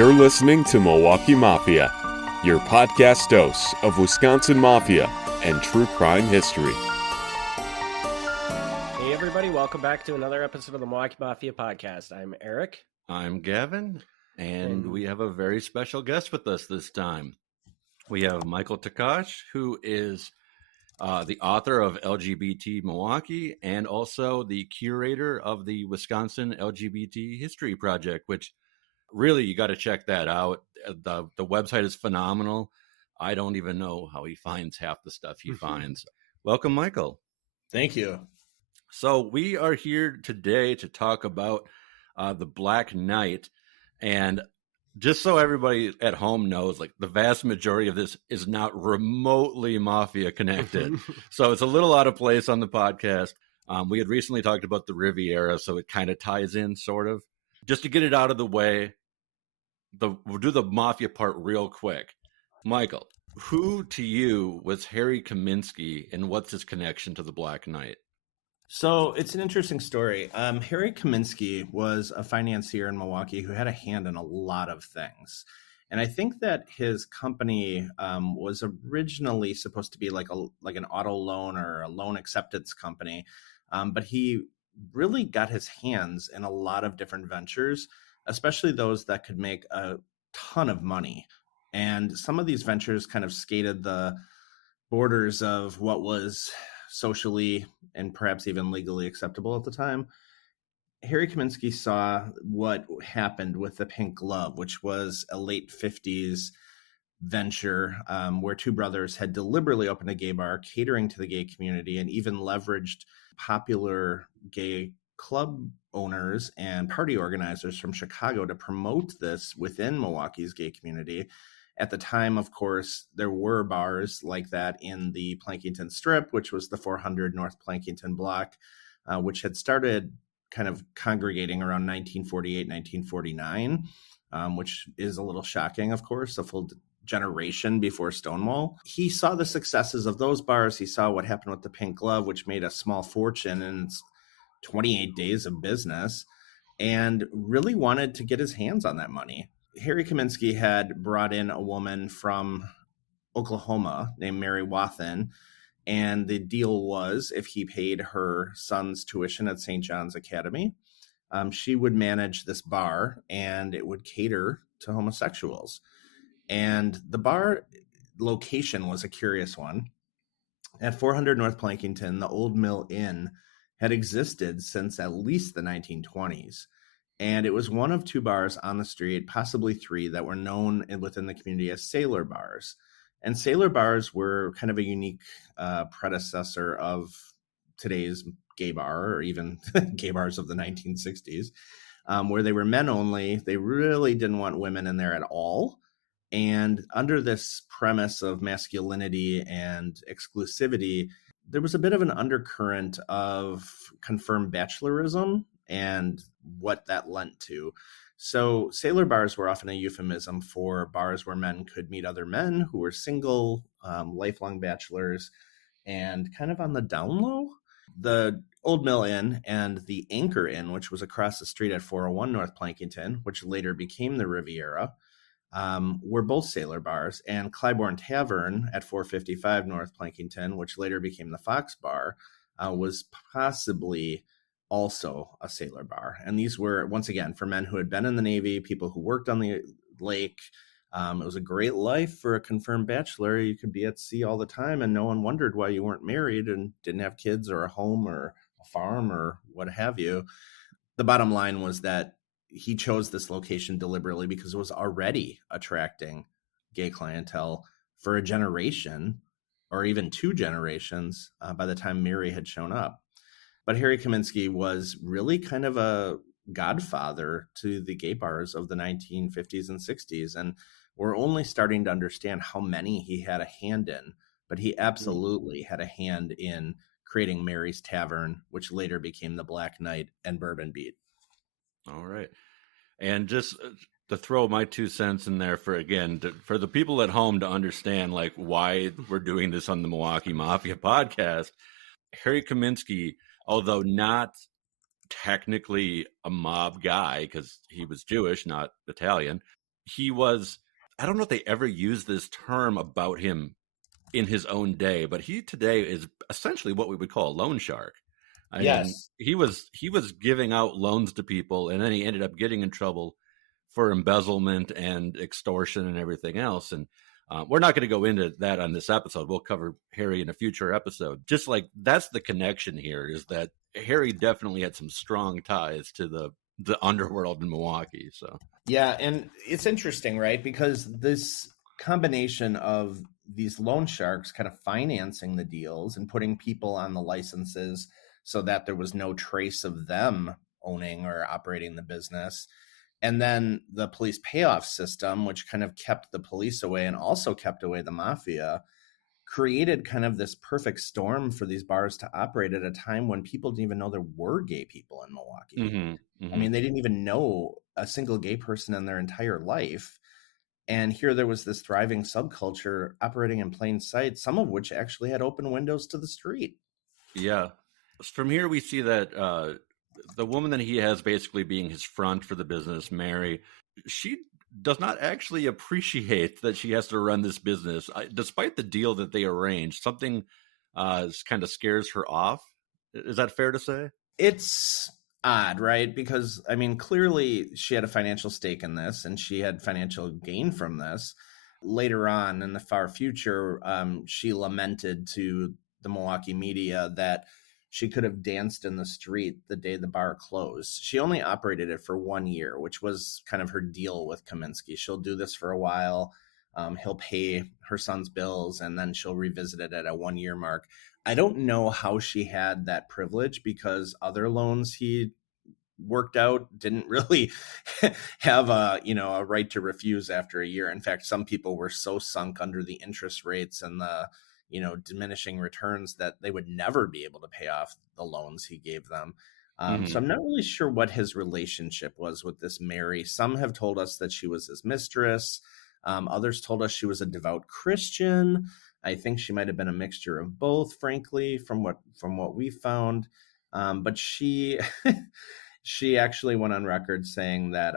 You're listening to Milwaukee Mafia, your podcast dose of Wisconsin Mafia and true crime history. Hey everybody, welcome back to another episode of the Milwaukee Mafia podcast. I'm Eric. I'm Gavin, and we have a very special guest with us this time. We have Michail Takach, who is the author of LGBT Milwaukee and also the curator of the Wisconsin LGBT History Project, which really, you got to check that out. The website is phenomenal. I don't even know how he finds half the stuff he finds. Welcome, Michail. Thank you. So we are here today to talk about the Black Nite. And just so everybody at home knows, like, the vast majority of this is not remotely Mafia connected. So it's a little out of place on the podcast. We had recently talked about the Riviera, so it kind of ties in, sort of. Just to get it out of the way, we'll do the Mafia part real quick. Michail, who to you was Harry Kaminsky, and what's his connection to the Black Nite? So it's an interesting story. Harry Kaminsky was a financier in Milwaukee who had a hand in a lot of things. And I think that his company was originally supposed to be like an auto loan or a loan acceptance company. But he really got his hands in a lot of different ventures, especially those that could make a ton of money. And some of these ventures kind of skated the borders of what was socially and perhaps even legally acceptable at the time. Harry Kaminsky saw what happened with the Pink Glove, which was a late 50s venture where two brothers had deliberately opened a gay bar catering to the gay community and even leveraged popular gay club owners and party organizers from Chicago to promote this within Milwaukee's gay community. At the time, of course, there were bars like that in the Plankington Strip, which was the 400 North Plankington block, which had started kind of congregating around 1948, 1949, which is a little shocking, of course, a full generation before Stonewall. He saw the successes of those bars. He saw what happened with the Pink Glove, which made a small fortune in 28 days of business, and really wanted to get his hands on that money. Harry Kaminsky had brought in a woman from Oklahoma named Mary Wathen, and the deal was if he paid her son's tuition at St. John's Academy, she would manage this bar and it would cater to homosexuals. And the bar location was a curious one. At 400 North Plankington, the Old Mill Inn had existed since at least the 1920s. And it was one of two bars on the street, possibly three, that were known within the community as sailor bars. And sailor bars were kind of a unique predecessor of today's gay bar, or even gay bars of the 1960s, where they were men only. They really didn't want women in there at all. And under this premise of masculinity and exclusivity, there was a bit of an undercurrent of confirmed bachelorism and what that lent to. So sailor bars were often a euphemism for bars where men could meet other men who were single, lifelong bachelors, and kind of on the down low. The Old Mill Inn and the Anchor Inn, which was across the street at 401 North Plankington, which later became the Riviera, were both sailor bars, and Clybourne Tavern at 455 North Plankington, which later became the Fox Bar, was possibly also a sailor bar. And these were, once again, for men who had been in the Navy, people who worked on the lake. It was a great life for a confirmed bachelor. You could be at sea all the time and no one wondered why you weren't married and didn't have kids or a home or a farm or what have you. The bottom line was that he chose this location deliberately because it was already attracting gay clientele for a generation or even two generations by the time Mary had shown up. But Harry Kaminsky was really kind of a godfather to the gay bars of the 1950s and 60s. And we're only starting to understand how many he had a hand in, but he absolutely had a hand in creating Mary's Tavern, which later became the Black Nite and Bourbon Beat. All right. And just to throw my 2 cents in there for the people at home to understand like why we're doing this on the Milwaukee Mafia podcast, Harry Kaminsky, although not technically a mob guy because he was Jewish, not Italian, he was, I don't know if they ever used this term about him in his own day, but he today is essentially what we would call a loan shark. I mean, Yes. he was giving out loans to people, and then he ended up getting in trouble for embezzlement and extortion and everything else. And we're not going to go into that on this episode. We'll cover Harry in a future episode. Just like that's the connection here, is that Harry definitely had some strong ties to the underworld in Milwaukee. So Yeah, and it's interesting, right? Because this combination of these loan sharks kind of financing the deals and putting people on the licenses so that there was no trace of them owning or operating the business. And then the police payoff system, which kind of kept the police away and also kept away the mafia, created kind of this perfect storm for these bars to operate at a time when people didn't even know there were gay people in Milwaukee. I mean, they didn't even know a single gay person in their entire life. And here there was this thriving subculture operating in plain sight, some of which actually had open windows to the street. yeah, from here we see that the woman that he has basically being his front for the business, Mary, she does not actually appreciate that she has to run this business. Despite the deal that they arranged, something kind of scares her off. Is that fair to say? It's odd, right? Because, I mean, clearly she had a financial stake in this and she had financial gain from this. Later on in the far future, she lamented to the Milwaukee media that she could have danced in the street the day the bar closed. She only operated it for 1 year, which was kind of her deal with Kaminsky. She'll do this for a while. He'll pay her son's bills, and then she'll revisit it at a 1 year mark. I don't know how she had that privilege because other loans he worked out didn't really have a right to refuse after a year. In fact, some people were so sunk under the interest rates and the diminishing returns that they would never be able to pay off the loans he gave them. So I'm not really sure what his relationship was with this Mary. Some have told us that she was his mistress. Others told us she was a devout Christian. I think she might have been a mixture of both, frankly, from what we found. But she she actually went on record saying that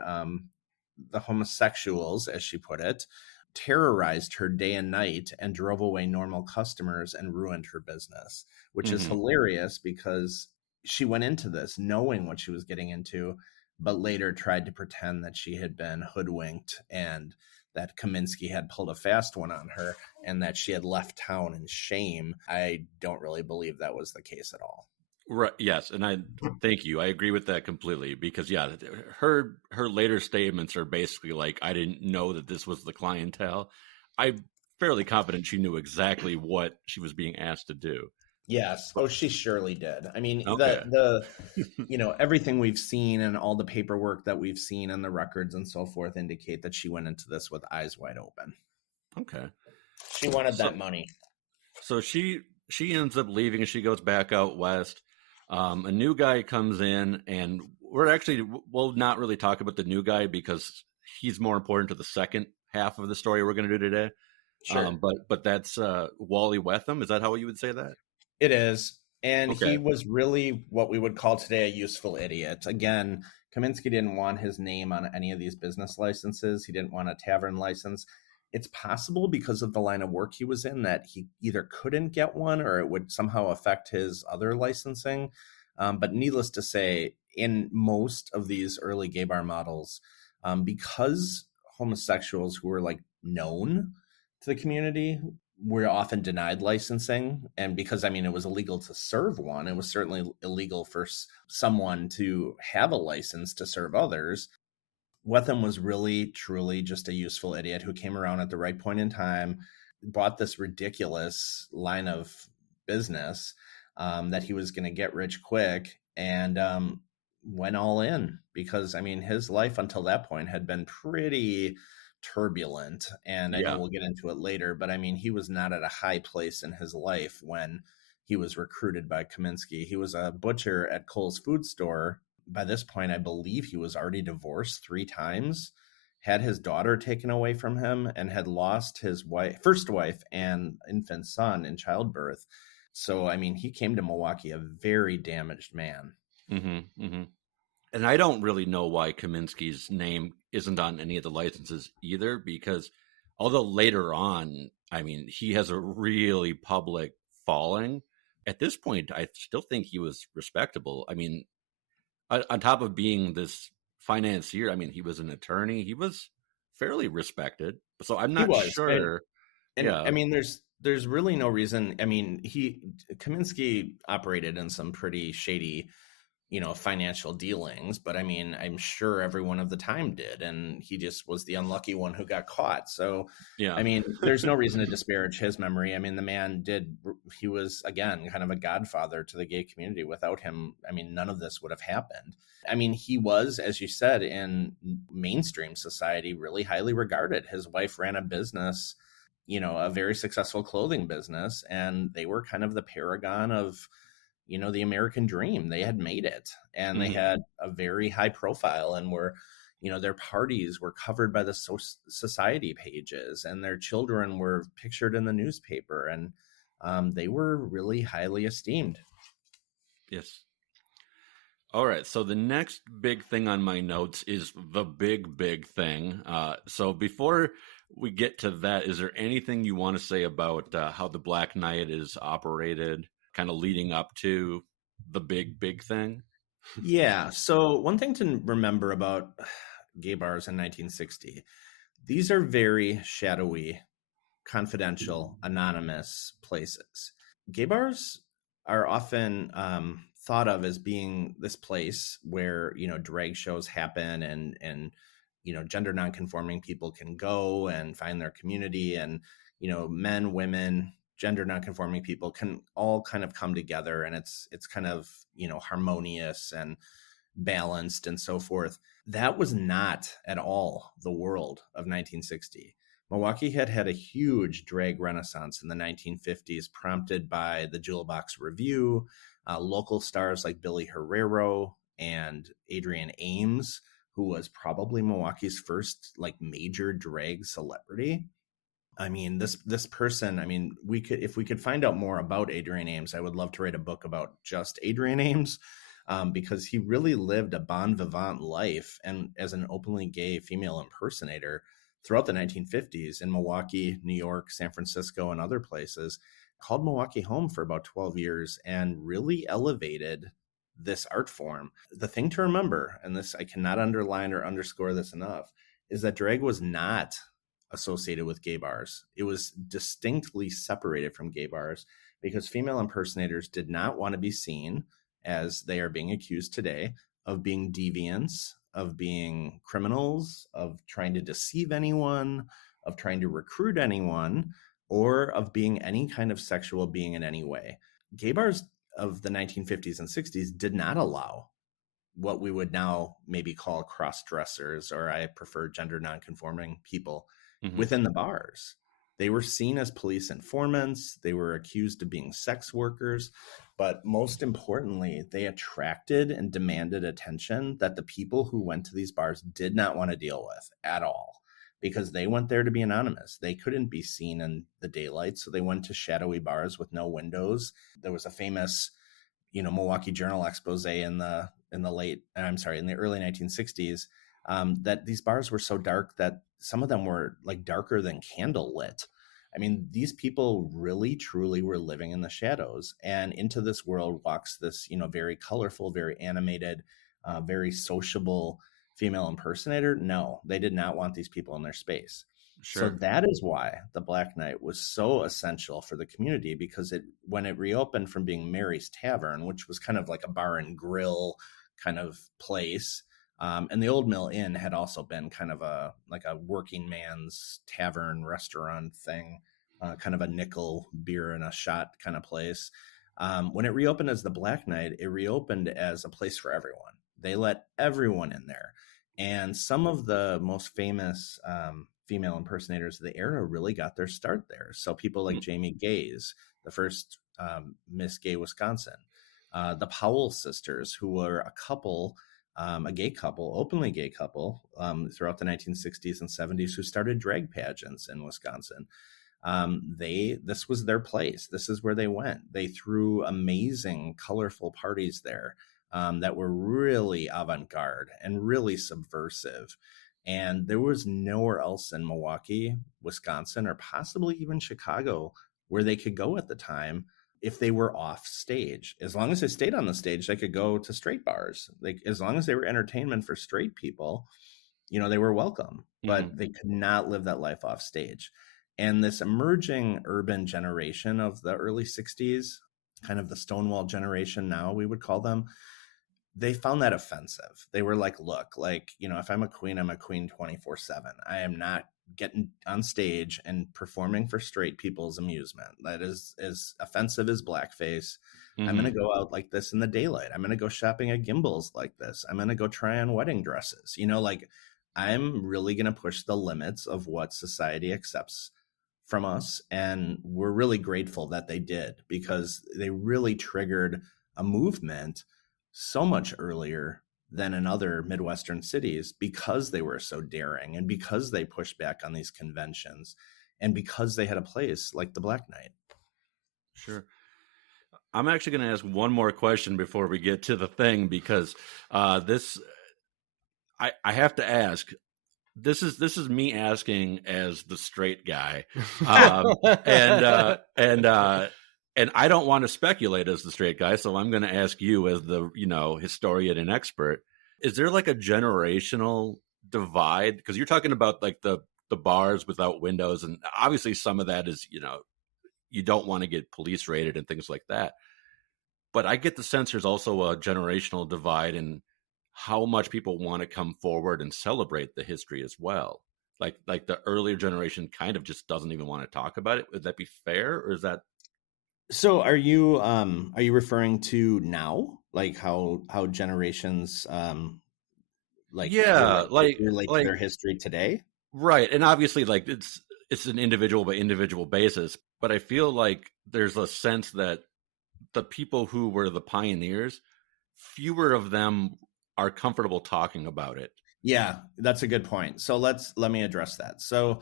the homosexuals, as she put it, terrorized her day and night and drove away normal customers and ruined her business, which is hilarious because she went into this knowing what she was getting into, but later tried to pretend that she had been hoodwinked and that Kaminsky had pulled a fast one on her and that she had left town in shame. I don't really believe that was the case at all. Right. Yes, and I thank you. I agree with that completely because her later statements are basically like, I didn't know that this was the clientele. I'm fairly confident she knew exactly what she was being asked to do. Yes. Oh, she surely did. I mean, Okay. the everything we've seen and all the paperwork that we've seen and the records and so forth indicate that she went into this with eyes wide open. Okay. She wanted that money. So she ends up leaving and she goes back out west. A new guy comes in, and we'll not really talk about the new guy because he's more important to the second half of the story we're going to do today. Sure. But that's Wally Wetham. Is that how you would say that? It is. And Okay. he was really what we would call today a useful idiot. Again, Kaminsky didn't want his name on any of these business licenses. He didn't want a tavern license. It's possible because of the line of work he was in that he either couldn't get one or it would somehow affect his other licensing. But needless to say, in most of these early gay bar models, because homosexuals who were like known to the community were often denied licensing, and because it was illegal to serve one, it was certainly illegal for someone to have a license to serve others. Wetham was really, truly just a useful idiot who came around at the right point in time, bought this ridiculous line of business that he was going to get rich quick, and went all in because, his life until that point had been pretty turbulent. And I know we'll get into it later, but he was not at a high place in his life when he was recruited by Kaminsky. He was a butcher at Kohl's food store. By this point, I believe he was already divorced 3 times, had his daughter taken away from him, and had lost his first wife and infant son in childbirth. So, he came to Milwaukee a very damaged man. And I don't really know why Kaminsky's name isn't on any of the licenses either, because although later on, I mean, he has a really public following, at this point, I still think he was respectable. I mean, on top of being this financier, I mean, he was an attorney. He was fairly respected. So I'm He not was. sure. And I Yeah. mean, there's really no reason. I mean, Kaminsky operated in some pretty shady, financial dealings, but I mean, I'm sure everyone of the time did, and he just was the unlucky one who got caught. So, Yeah. I mean, there's no reason to disparage his memory. I mean, the man he was, again, kind of a godfather to the gay community. Without him, I mean, none of this would have happened. I mean, he was, as you said, in mainstream society, really highly regarded. His wife ran a business, a very successful clothing business, and they were kind of the paragon of, the American dream. They had made it, and they had a very high profile, and their parties were covered by the society pages, and their children were pictured in the newspaper, and they were really highly esteemed. Yes. All right. So the next big thing on my notes is the big thing. So before we get to that, is there anything you want to say about how the Black Knight is operated, kind of leading up to the big thing? Yeah. So one thing to remember about gay bars in 1960, these are very shadowy, confidential, anonymous places. Gay bars are often thought of as being this place where drag shows happen, and gender nonconforming people can go and find their community, and men, women, gender nonconforming people can all kind of come together, and it's kind of harmonious and balanced and so forth. That was not at all the world of 1960. Milwaukee had a huge drag renaissance in the 1950s, prompted by the Jewel Box Review, local stars like Billy Herrero and Adrian Ames, who was probably Milwaukee's first major drag celebrity. I mean, this person, I mean, if we could find out more about Adrian Ames, I would love to write a book about just Adrian Ames, because he really lived a bon vivant life, and as an openly gay female impersonator throughout the 1950s in Milwaukee, New York, San Francisco, and other places, called Milwaukee home for about 12 years and really elevated this art form. The thing to remember, and this I cannot underline or underscore this enough, is that drag was not associated with gay bars. It was distinctly separated from gay bars because female impersonators did not want to be seen, as they are being accused today, of being deviants, of being criminals, of trying to deceive anyone, of trying to recruit anyone, or of being any kind of sexual being in any way. Gay bars of the 1950s and 60s did not allow what we would now maybe call cross-dressers, or I prefer gender nonconforming people, within the bars. They were seen as police informants. They were accused of being sex workers. But most importantly, they attracted and demanded attention that the people who went to these bars did not want to deal with at all, because they went there to be anonymous. They couldn't be seen in the daylight, so they went to shadowy bars with no windows. There was a famous, Milwaukee Journal expose in the early 1960s, that these bars were so dark that some of them were darker than candle lit. I mean, these people really, truly were living in the shadows, and into this world walks this, very colorful, very animated, very sociable female impersonator. No, they did not want these people in their space. Sure. So that is why the Black Knight was so essential for the community, because when it reopened from being Mary's Tavern, which was kind of like a bar and grill kind of place, and the Old Mill Inn had also been kind of a working man's tavern restaurant thing, kind of a nickel beer and a shot kind of place. When it reopened as the Black Knight, it reopened as a place for everyone. They let everyone in there. And some of the most famous female impersonators of the era really got their start there. So people like Jamie Gaze, the first Miss Gay Wisconsin, the Powell sisters, who were a couple, a gay couple, openly gay couple, throughout the 1960s and 70s, who started drag pageants in Wisconsin. This was their place. This is where they went. They threw amazing, colorful parties there, that were really avant-garde and really subversive. And there was nowhere else in Milwaukee, Wisconsin, or possibly even Chicago where they could go at the time if they were off stage. As long as they stayed on the stage, they could go to straight bars. Like, as long as they were entertainment for straight people, they were welcome, but they could not live that life off stage. And this emerging urban generation of the early 60s, kind of the Stonewall generation now, we would call them, they found that offensive. They were like, look, if I'm a queen 24/7. I am not getting on stage and performing for straight people's amusement. That is as offensive as blackface. I'm going to go out like this in the daylight. I'm going to go shopping at Gimbel's like this. I'm going to go try on wedding dresses. I'm really going to push the limits of what society accepts from us. And we're really grateful that they did, because they really triggered a movement so much earlier than in other Midwestern cities, because they were so daring and because they pushed back on these conventions and because they had a place like the Black Knight. Sure. I'm actually going to ask one more question before we get to the thing, because I have to ask. This is me asking as the straight guy, and I don't want to speculate as the straight guy, so I'm going to ask you as the historian and expert. Is there like a generational divide? Because you're talking about like the bars without windows, and obviously some of that is you don't want to get police raided and things like that. But I get the sense there's also a generational divide in how much people want to come forward and celebrate the history as well. Like the earlier generation kind of just doesn't even want to talk about it. Would that be fair, or is that? So are you referring to now, like how generations relate to their history today? Right. And obviously like it's an individual by individual basis, but I feel like there's a sense that the people who were the pioneers, fewer of them are comfortable talking about it. Yeah, that's a good point. So let me address that. So,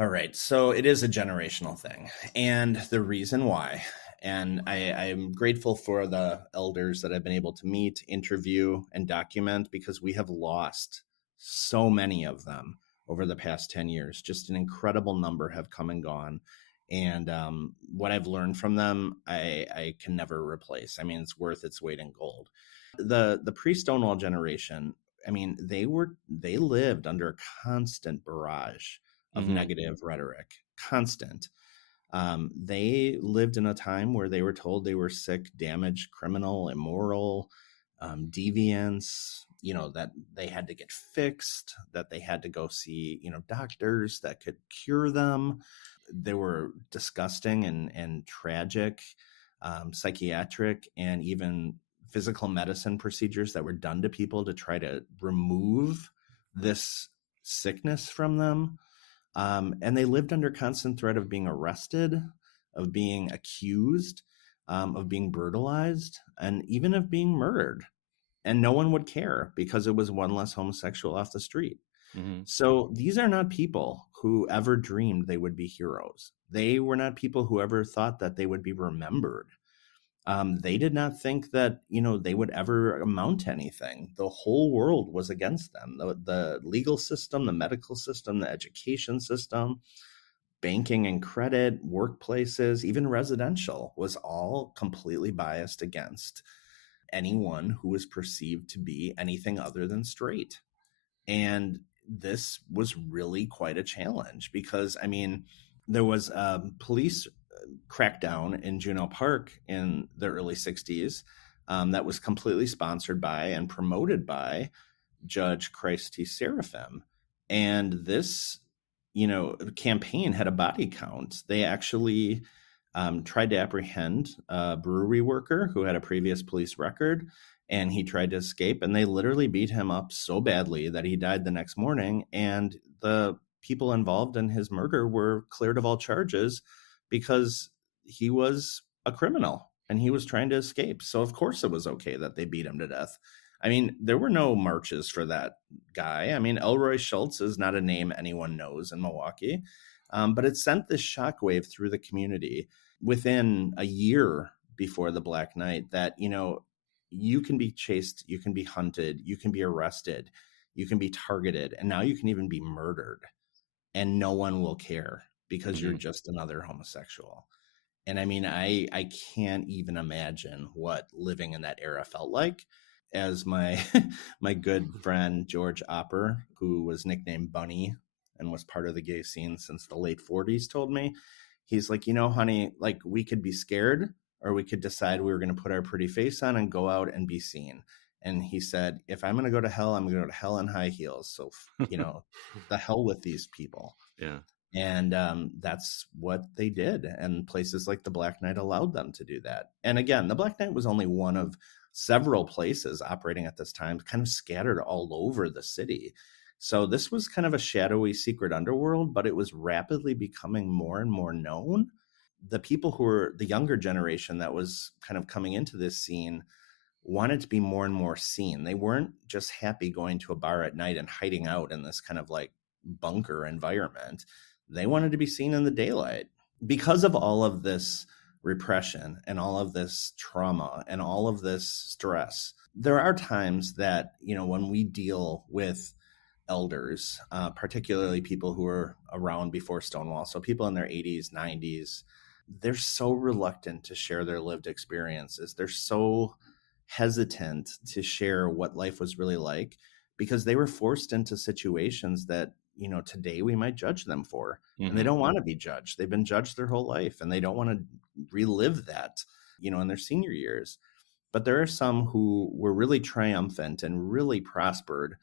all right. So it is a generational thing. And the reason why, and I'm grateful for the elders that I've been able to meet, interview, and document, because we have lost so many of them over the past 10 years. Just an incredible number have come and gone. And what I've learned from them, I can never replace. I mean, it's worth its weight in gold. The pre-Stonewall generation, I mean, they lived under a constant barrage of negative rhetoric, constant. They lived in a time where they were told they were sick, damaged, criminal, immoral, deviants, that they had to get fixed, that they had to go see, doctors that could cure them. They were disgusting and tragic, psychiatric and even physical medicine procedures that were done to people to try to remove this sickness from them. And they lived under constant threat of being arrested, of being accused, of being brutalized, and even of being murdered. And no one would care because it was one less homosexual off the street. So these are not people who ever dreamed they would be heroes. They were not people who ever thought that they would be remembered. They did not think that, they would ever amount to anything. The whole world was against them. The legal system, the medical system, the education system, banking and credit, workplaces, even residential, was all completely biased against anyone who was perceived to be anything other than straight. And this was really quite a challenge because, I mean, there was a police crackdown in Juneau Park in the early 60s that was completely sponsored by and promoted by Judge Christ T. Seraphim. And this, campaign had a body count. They actually tried to apprehend a brewery worker who had a previous police record, and he tried to escape, and they literally beat him up so badly that he died the next morning. And the people involved in his murder were cleared of all charges because he was a criminal and he was trying to escape. So of course it was okay that they beat him to death. I mean, there were no marches for that guy. I mean, Elroy Schultz is not a name anyone knows in Milwaukee, but it sent this shockwave through the community within a year before the Black Knight that, you can be chased, you can be hunted, you can be arrested. you can be targeted, and now you can even be murdered, and no one will care because you're just another homosexual. And I mean, I can't even imagine what living in that era felt like. As my my good friend George Opper, who was nicknamed Bunny and was part of the gay scene since the late 40s, told me, he's like, honey, like we could be scared or we could decide we were going to put our pretty face on and go out and be seen. And he said, if I'm going to go to hell, I'm going to go to hell in high heels. So, the hell with these people. Yeah. And that's what they did. And places like the Black Knight allowed them to do that. And again, the Black Knight was only one of several places operating at this time, kind of scattered all over the city. So this was kind of a shadowy secret underworld, but it was rapidly becoming more and more known. The people who were the younger generation that was kind of coming into this scene wanted to be more and more seen. They weren't just happy going to a bar at night and hiding out in this kind of like bunker environment. They wanted to be seen in the daylight. Because of all of this repression and all of this trauma and all of this stress, there are times that, when we deal with elders, particularly people who were around before Stonewall, so people in their 80s, 90s, they're so reluctant to share their lived experiences. They're so hesitant to share what life was really like because they were forced into situations that, today we might judge them for. And they don't want to be judged. They've been judged their whole life and they don't want to relive that, in their senior years. But there are some who were really triumphant and really prospered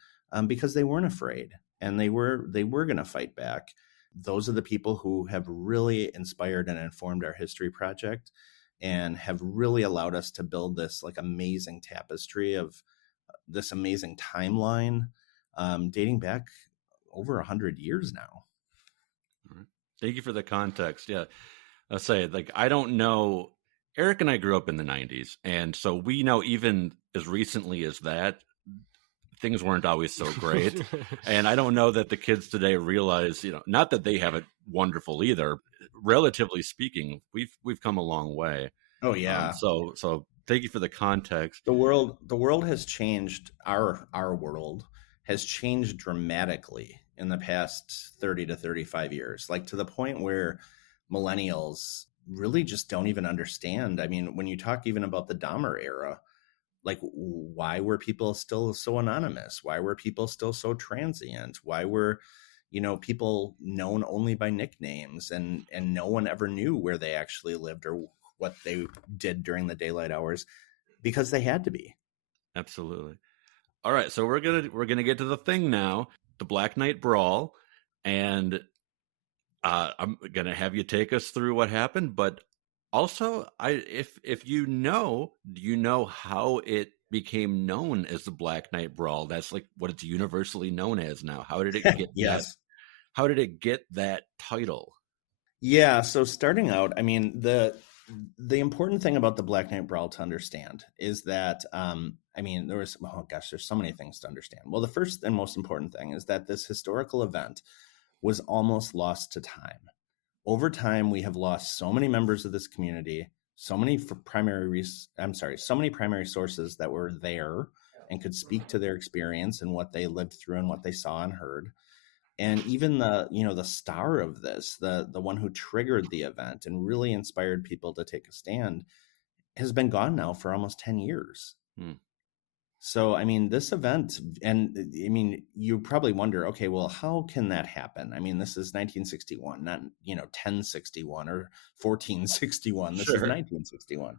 because they weren't afraid and they were going to fight back. Those are the people who have really inspired and informed our history project and have really allowed us to build this like amazing tapestry of this amazing timeline dating back over 100 years now. Thank you for the context. Yeah. I'll say, like, I don't know. Eric and I grew up in the 90s. And so we know even as recently as that, things weren't always so great. And I don't know that the kids today realize, not that they have it wonderful either. Relatively speaking, we've come a long way. Oh, yeah. So thank you for the context. The world has changed. Our world has changed dramatically in the past 30 to 35 years, like to the point where millennials really just don't even understand. I mean, when you talk even about the Dahmer era, like why were people still so anonymous? Why were people still so transient? Why were, people known only by nicknames and no one ever knew where they actually lived or what they did during the daylight hours? Because they had to be. Absolutely. All right, so we're gonna get to the thing now, the Black Knight Brawl, and I'm gonna have you take us through what happened. But also, if do you know how it became known as the Black Knight Brawl? That's like what it's universally known as now. How did it get Yes. How did it get that title? Yeah, so starting out, I mean, the important thing about the Black Knight Brawl to understand is that, there's so many things to understand. Well, the first and most important thing is that this historical event was almost lost to time. Over time, we have lost so many members of this community, so many primary sources that were there and could speak to their experience and what they lived through and what they saw and heard. And even the star of this, the one who triggered the event and really inspired people to take a stand, has been gone now for almost 10 years. So, I mean, this event, and I mean, you probably wonder, okay, well, how can that happen? I mean, this is 1961, not, 1061 or 1461. This is 1961.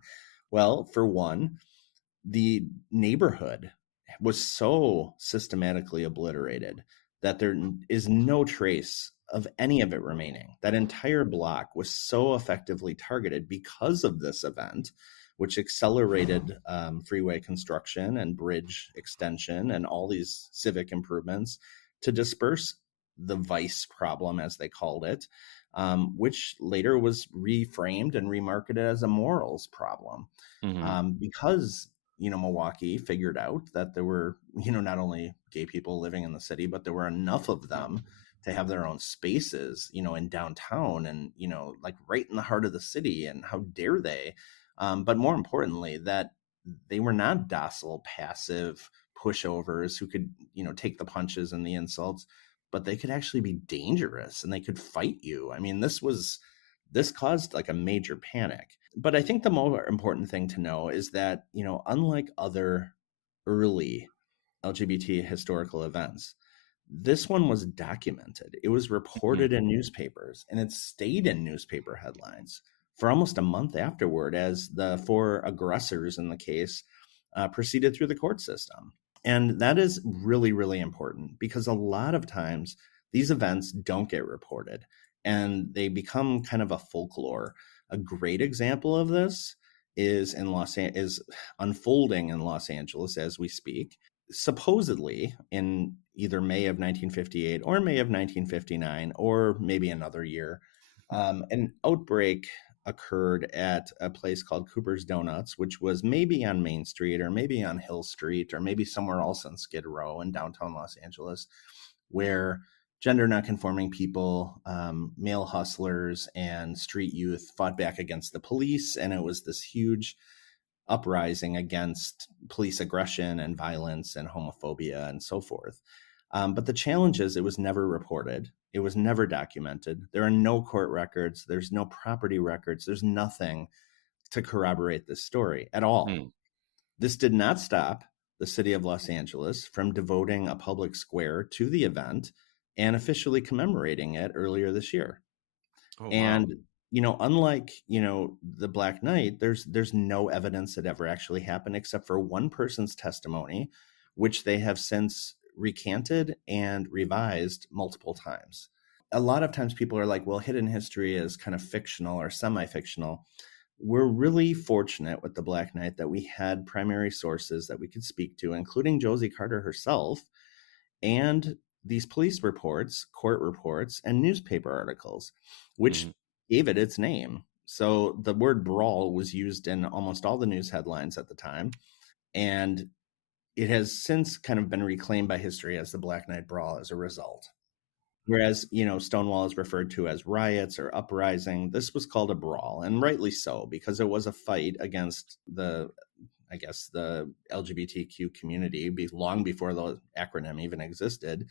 Well, for one, the neighborhood was so systematically obliterated that there is no trace of any of it remaining. That entire block was so effectively targeted because of this event, which accelerated freeway construction and bridge extension and all these civic improvements to disperse the vice problem, as they called it, which later was reframed and remarketed as a morals problem. Because Milwaukee figured out that there were, not only gay people living in the city, but there were enough of them to have their own spaces, in downtown and, like right in the heart of the city. And how dare they? But more importantly, that they were not docile, passive, pushovers who could, take the punches and the insults, but they could actually be dangerous and they could fight you. I mean, this caused like a major panic. But I think the more important thing to know is that, unlike other early LGBT historical events, this one was documented. It was reported in newspapers, and it stayed in newspaper headlines for almost a month afterward as the 4 aggressors in the case proceeded through the court system. And that is really, really important because a lot of times these events don't get reported and they become kind of a folklore. A great example of this is unfolding in Los Angeles as we speak. Supposedly in either May of 1958 or May of 1959, or maybe another year, an outbreak occurred at a place called Cooper's Donuts, which was maybe on Main Street or maybe on Hill Street or maybe somewhere else on Skid Row in downtown Los Angeles, where gender nonconforming people, male hustlers, and street youth fought back against the police. And it was this huge uprising against police aggression and violence and homophobia and so forth. But the challenge is it was never reported. It was never documented. There are no court records. There's no property records. There's nothing to corroborate this story at all. This did not stop the city of Los Angeles from devoting a public square to the event and officially commemorating it earlier this year. Oh, wow. And unlike, the Black Night, there's no evidence that ever actually happened except for one person's testimony, which they have since recanted and revised multiple times. A lot of times people are like, well, hidden history is kind of fictional or semi-fictional. We're really fortunate with the Black Night that we had primary sources that we could speak to, including Josie Carter herself, and these police reports, court reports, and newspaper articles, which gave it its name. So the word brawl was used in almost all the news headlines at the time, and it has since kind of been reclaimed by history as the Black Night Brawl as a result. Whereas, Stonewall is referred to as riots or uprising, this was called a brawl, and rightly so, because it was a fight against the LGBTQ community long before the acronym even existed,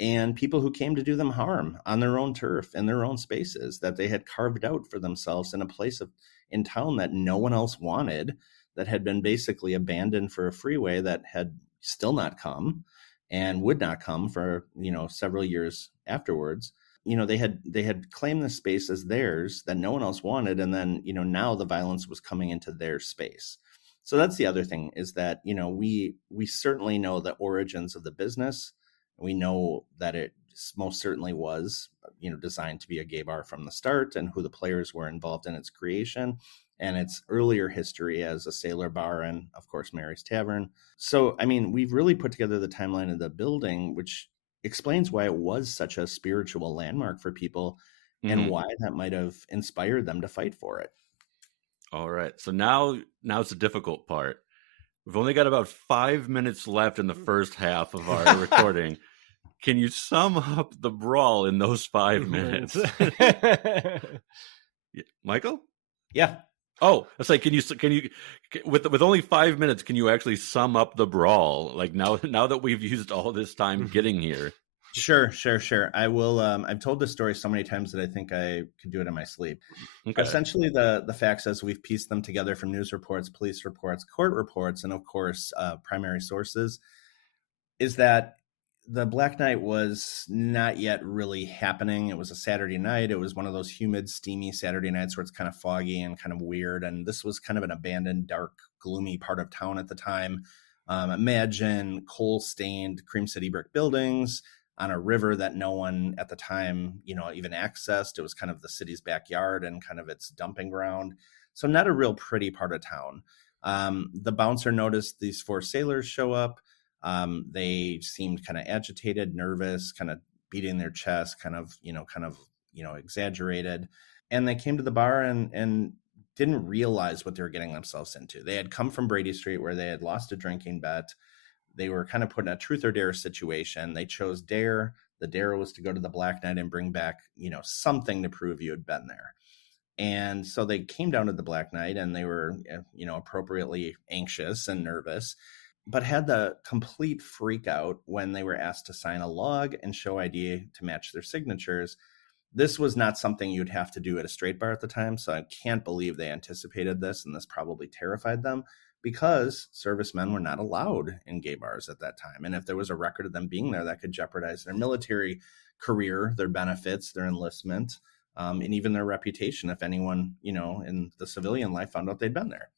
and people who came to do them harm on their own turf, in their own spaces that they had carved out for themselves in a place in town that no one else wanted, that had been basically abandoned for a freeway that had still not come and would not come for, several years afterwards. They had claimed the space as theirs that no one else wanted. And then, now the violence was coming into their space. So that's the other thing, is that, we certainly know the origins of the business. We know that it most certainly was, designed to be a gay bar from the start, and who the players were involved in its creation and its earlier history as a sailor bar and, of course, Mary's Tavern. So, we've really put together the timeline of the building, which explains why it was such a spiritual landmark for people and why that might have inspired them to fight for it. All right. So now's the difficult part. We've only got about 5 minutes left in the first half of our recording. Can you sum up the brawl in those 5 minutes? Michael? Yeah. Oh, it's like, can you, with only 5 minutes, can you actually sum up the brawl? Like now that we've used all this time getting here. Sure. I will. I've told this story so many times that I think I could do it in my sleep. Okay. Essentially, the facts as we've pieced them together from news reports, police reports, court reports, and of course, primary sources, is that the Black Night was not yet really happening. It was a Saturday night. It was one of those humid, steamy Saturday nights where it's kind of foggy and kind of weird. And this was kind of an abandoned, dark, gloomy part of town at the time. Imagine coal-stained Cream City brick buildings on a river that no one at the time, even accessed. It was kind of the city's backyard and kind of its dumping ground. So not a real pretty part of town. The bouncer noticed these 4 sailors show up. They seemed kind of agitated, nervous, kind of beating their chest, kind of exaggerated. And they came to the bar and didn't realize what they were getting themselves into. They had come from Brady Street where they had lost a drinking bet. They were kind of put in a truth or dare situation. They chose dare. The dare was to go to the Black Night and bring back, something to prove you had been there. And so they came down to the Black Night and they were, appropriately anxious and nervous. but had the complete freak out when they were asked to sign a log and show ID to match their signatures. This was not something you'd have to do at a straight bar at the time, so I can't believe they anticipated this, and this probably terrified them because servicemen were not allowed in gay bars at that time. And if there was a record of them being there, that could jeopardize their military career, their benefits, their enlistment, and even their reputation if anyone, in the civilian life found out they'd been there.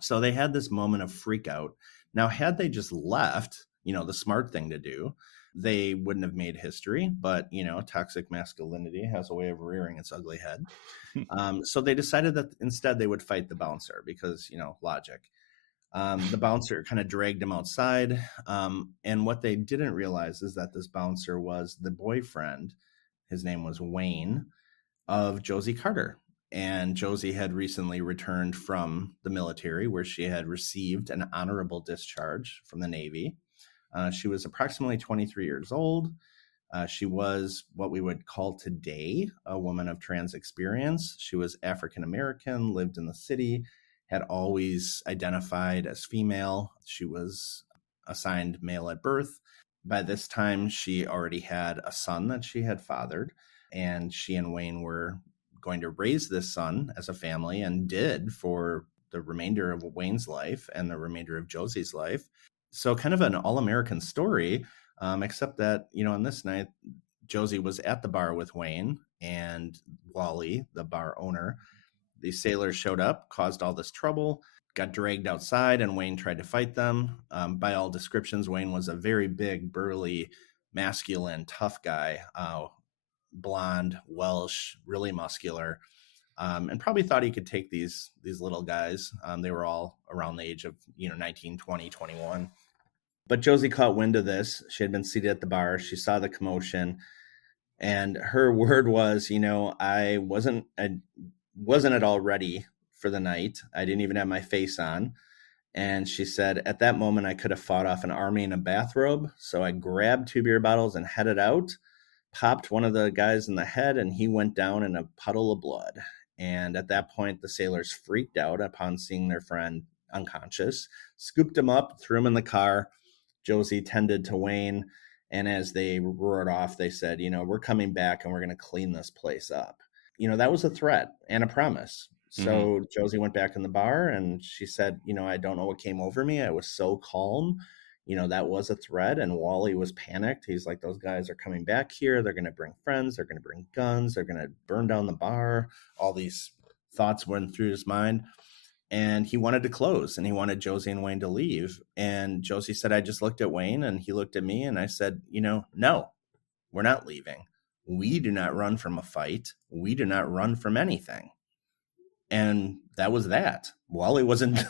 So they had this moment of freak out. Now, had they just left, the smart thing to do, they wouldn't have made history, but, toxic masculinity has a way of rearing its ugly head. So they decided that instead they would fight the bouncer because, logic. The bouncer kind of dragged him outside. And what they didn't realize is that this bouncer was the boyfriend. His name was Wayne, of Josie Carter. And Josie had recently returned from the military where she had received an honorable discharge from the Navy. She was approximately 23 years old. She was what we would call today a woman of trans experience. She was African American, lived in the city, had always identified as female. She was assigned male at birth. By this time, she already had a son that she had fathered, and she and Wayne were going to raise this son as a family and did for the remainder of Wayne's life and the remainder of Josie's life. So kind of an all-American story, except that, on this night, Josie was at the bar with Wayne and Wally, the bar owner. These sailors showed up, caused all this trouble, got dragged outside, and Wayne tried to fight them. By all descriptions, Wayne was a very big, burly, masculine, tough guy, blonde, Welsh, really muscular, and probably thought he could take these little guys. They were all around the age of 19, 20, 21. But Josie caught wind of this. She had been seated at the bar. She saw the commotion, and her word was, I wasn't at all ready for the night. I didn't even have my face on. And she said, at that moment, I could have fought off an army in a bathrobe. So I grabbed 2 beer bottles and headed out, popped one of the guys in the head, and he went down in a puddle of blood. And at that point, the sailors freaked out upon seeing their friend unconscious, scooped him up, threw him in the car. Josie tended to Wayne. And as they roared off, they said, we're coming back and we're going to clean this place up. That was a threat and a promise. So Josie went back in the bar and she said, I don't know what came over me. I was so calm. That was a threat. And Wally was panicked. He's like, those guys are coming back here. They're going to bring friends. They're going to bring guns. They're going to burn down the bar. All these thoughts went through his mind. And he wanted to close and he wanted Josie and Wayne to leave. And Josie said, I just looked at Wayne and he looked at me and I said, no, we're not leaving. We do not run from a fight. We do not run from anything. And that was that. Wally wasn't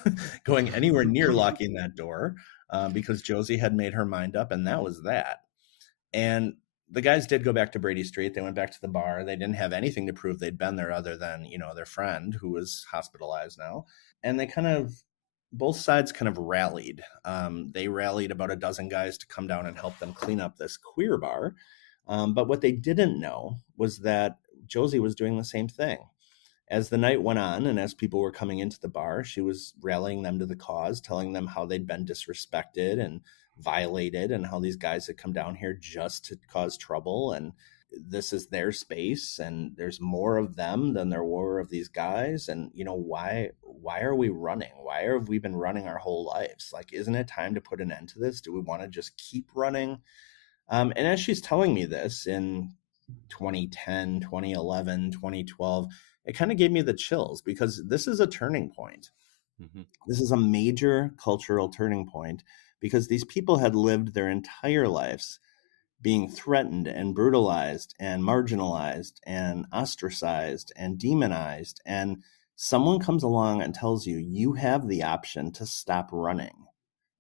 going anywhere near locking that door because Josie had made her mind up, and that was that. And the guys did go back to Brady Street. They went back to the bar. They didn't have anything to prove they'd been there other than, their friend who was hospitalized now. And they both sides kind of rallied. They rallied about a dozen guys to come down and help them clean up this queer bar. But what they didn't know was that Josie was doing the same thing. As the night went on and as people were coming into the bar, she was rallying them to the cause, telling them how they'd been disrespected and violated and how these guys had come down here just to cause trouble. And this is their space and there's more of them than there were of these guys. And, why are we running? Why have we been running our whole lives? Like, isn't it time to put an end to this? Do we want to just keep running? And as she's telling me this in 2010, 2011, 2012, it kind of gave me the chills because this is a turning point. This is a major cultural turning point because these people had lived their entire lives being threatened and brutalized and marginalized and ostracized and demonized. And someone comes along and tells you, you have the option to stop running.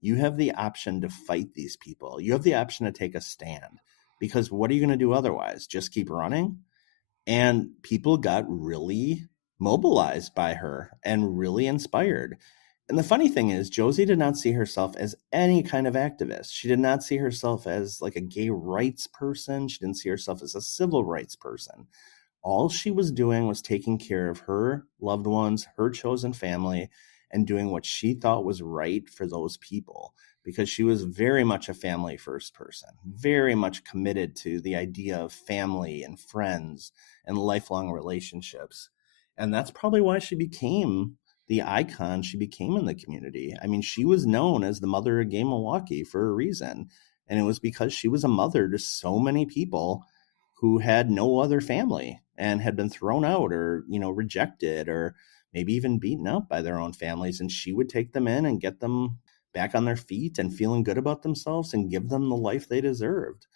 You have the option to fight these people. You have the option to take a stand because what are you going to do otherwise? Just keep running? And people got really mobilized by her and really inspired. And the funny thing is, Josie did not see herself as any kind of activist. She did not see herself as like a gay rights person. She didn't see herself as a civil rights person. All she was doing was taking care of her loved ones, her chosen family, and doing what she thought was right for those people. because she was very much a family first person, very much committed to the idea of family and friends and lifelong relationships. And that's probably why she became the icon she became in the community. I mean, she was known as the mother of gay Milwaukee for a reason. And it was because she was a mother to so many people who had no other family and had been thrown out or, rejected or maybe even beaten up by their own families. And she would take them in and get them back on their feet and feeling good about themselves and give them the life they deserved.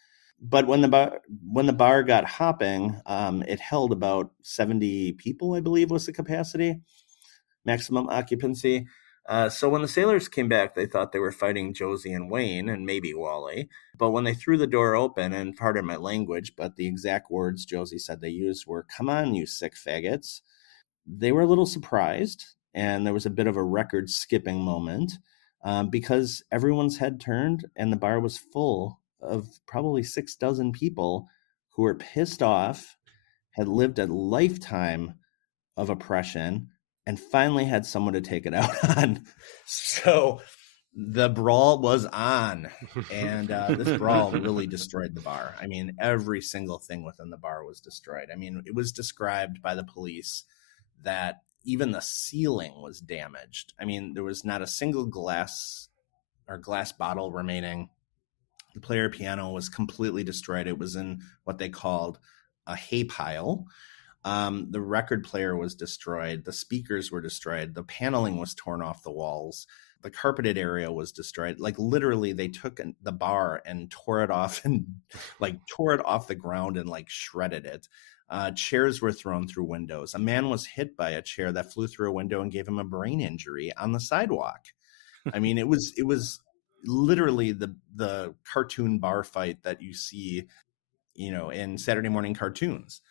But when the bar got hopping, it held about 70 people, I believe, was the capacity, maximum occupancy. So when the sailors came back, they thought they were fighting Josie and Wayne and maybe Wally. But when they threw the door open, and pardon my language, but the exact words Josie said they used were, "Come on, you sick faggots," they were a little surprised. And there was a bit of a record skipping moment because everyone's head turned and the bar was full of probably 6 dozen people who were pissed off, had lived a lifetime of oppression, and finally had someone to take it out on. So the brawl was on, and this brawl really destroyed the bar. I mean, every single thing within the bar was destroyed. I mean, it was described by the police that even the ceiling was damaged. I mean, there was not a single glass bottle remaining. The player piano was completely destroyed. It was in what they called a hay pile. The record player was destroyed. The speakers were destroyed. The paneling was torn off the walls. The carpeted area was destroyed. Like literally they took the bar and tore it off and tore it off the ground and shredded it. Chairs were thrown through windows. A man was hit by a chair that flew through a window and gave him a brain injury on the sidewalk. I mean, it was literally the cartoon bar fight that you see, in Saturday morning cartoons.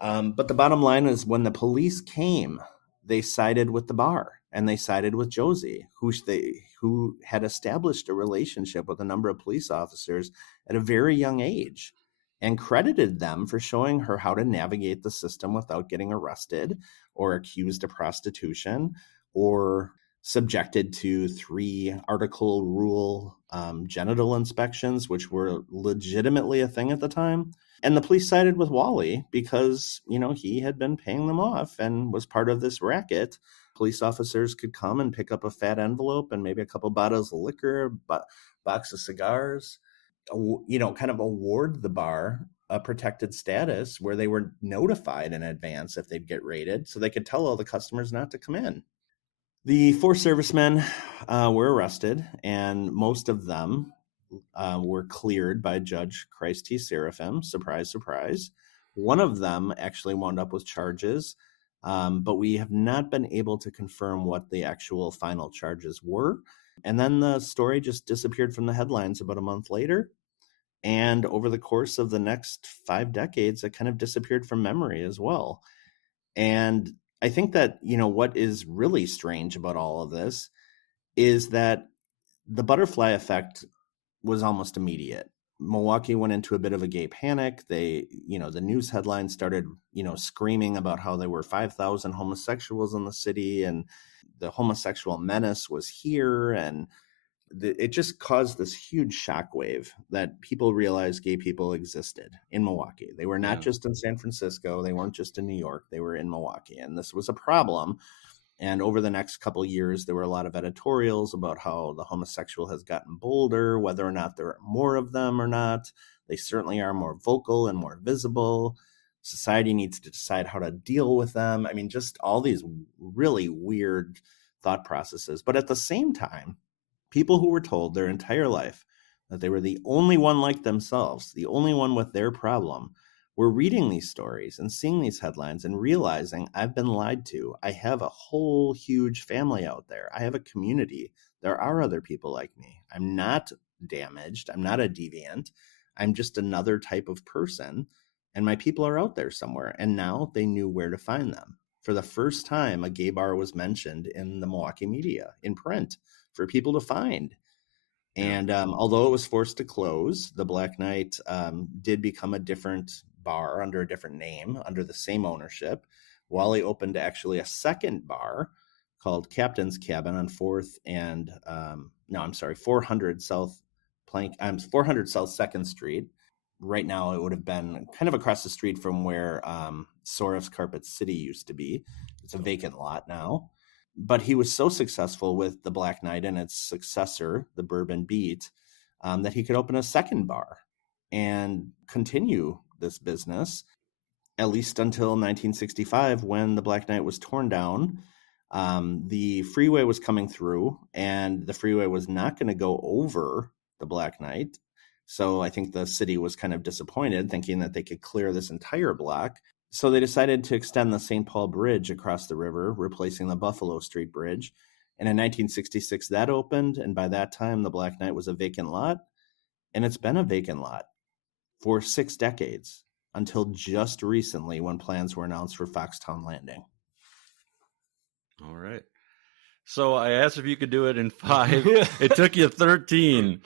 But the bottom line is when the police came, they sided with the bar and they sided with Josie, who had established a relationship with a number of police officers at a very young age, and credited them for showing her how to navigate the system without getting arrested or accused of prostitution or subjected to 3 article rule genital inspections, which were legitimately a thing at the time. And the police sided with Wally because, he had been paying them off and was part of this racket. Police officers could come and pick up a fat envelope and maybe a couple bottles of liquor, box of cigars, kind of award the bar a protected status where they were notified in advance if they'd get raided so they could tell all the customers not to come in. The 4 servicemen were arrested, and most of them were cleared by Judge Christ T. Seraphim. Surprise, surprise. One of them actually wound up with charges, but we have not been able to confirm what the actual final charges were. And then the story just disappeared from the headlines about a month later. And over the course of the next 5 decades, it kind of disappeared from memory as well. And I think that, what is really strange about all of this is that the butterfly effect was almost immediate. Milwaukee went into a bit of a gay panic. They, the news headlines started, screaming about how there were 5,000 homosexuals in the city and the homosexual menace was here. And it just caused this huge shockwave that people realized gay people existed in Milwaukee. They were not just in San Francisco. They weren't just in New York. They were in Milwaukee. And this was a problem. And over the next couple of years, there were a lot of editorials about how the homosexual has gotten bolder, whether or not there are more of them or not. They certainly are more vocal and more visible. Society needs to decide how to deal with them. I mean, just all these really weird thought processes. But at the same time, people who were told their entire life that they were the only one like themselves, the only one with their problem, were reading these stories and seeing these headlines and realizing I've been lied to. I have a whole huge family out there. I have a community. There are other people like me. I'm not damaged. I'm not a deviant. I'm just another type of person. And my people are out there somewhere. And now they knew where to find them. For the first time, a gay bar was mentioned in the Milwaukee media, in print, for people to find. And although it was forced to close, the Black Nite did become a different bar under a different name, under the same ownership. Wally opened actually a second bar called Captain's Cabin on 4th and 400 South 2nd Street. Right now, it would have been kind of across the street from where Sorif's Carpet City used to be. It's a vacant lot now. But he was so successful with the Black Knight and its successor, the Bourbon Beat, that he could open a second bar and continue this business, at least until 1965, when the Black Knight was torn down. The freeway was coming through, and the freeway was not going to go over the Black Knight. So I think the city was kind of disappointed, thinking that they could clear this entire block. So they decided to extend the St. Paul Bridge across the river, replacing the Buffalo Street Bridge. And in 1966, that opened. And by that time, the Black Knight was a vacant lot. And it's been a vacant lot for 6 decades, until just recently when plans were announced for Foxtown Landing. All right. So I asked if you could do it in 5. It took you 13.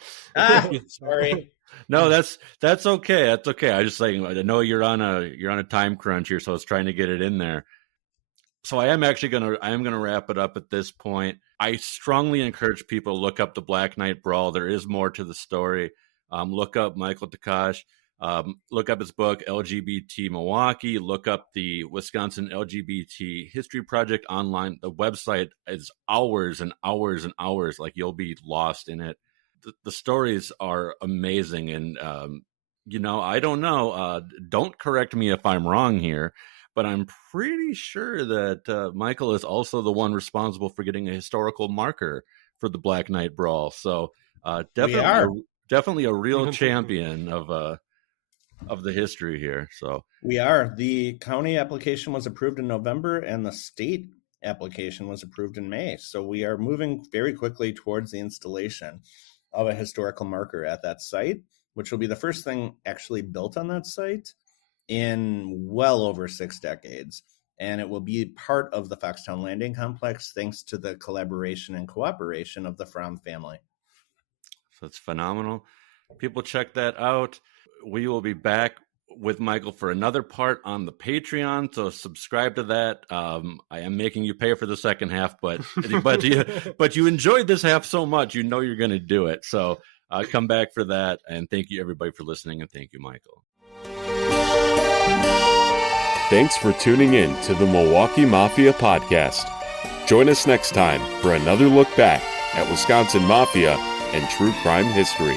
Sorry. No, that's okay. That's okay. I just saying, I know you're on a time crunch here, so I was trying to get it in there. So I am gonna wrap it up at this point. I strongly encourage people to look up the Black Knight Brawl. There is more to the story. Look up Michail Takach. Look up his book, LGBT Milwaukee. Look up the Wisconsin LGBT History Project online. The website is hours and hours and hours. Like, you'll be lost in it. The stories are amazing. And, I don't know. Don't correct me if I'm wrong here, but I'm pretty sure that Michail is also the one responsible for getting a historical marker for the Black Knight Brawl. So definitely a real champion of the history here. So we are. The county application was approved in November, and the state application was approved in May. So we are moving very quickly towards the installation of a historical marker at that site, which will be the first thing actually built on that site in well over 6 decades. And it will be part of the Foxtown Landing complex, thanks to the collaboration and cooperation of the Fromm family. So it's phenomenal. People check that out. We will be back with Michail for another part on the Patreon, so subscribe to that. I am making you pay for the second half, but you enjoyed this half so much, you're going to do it. So come back for that, and thank you everybody for listening, and thank you, Michail. Thanks for tuning in to the Milwaukee Mafia podcast. Join us next time for another look back at Wisconsin Mafia and true crime history.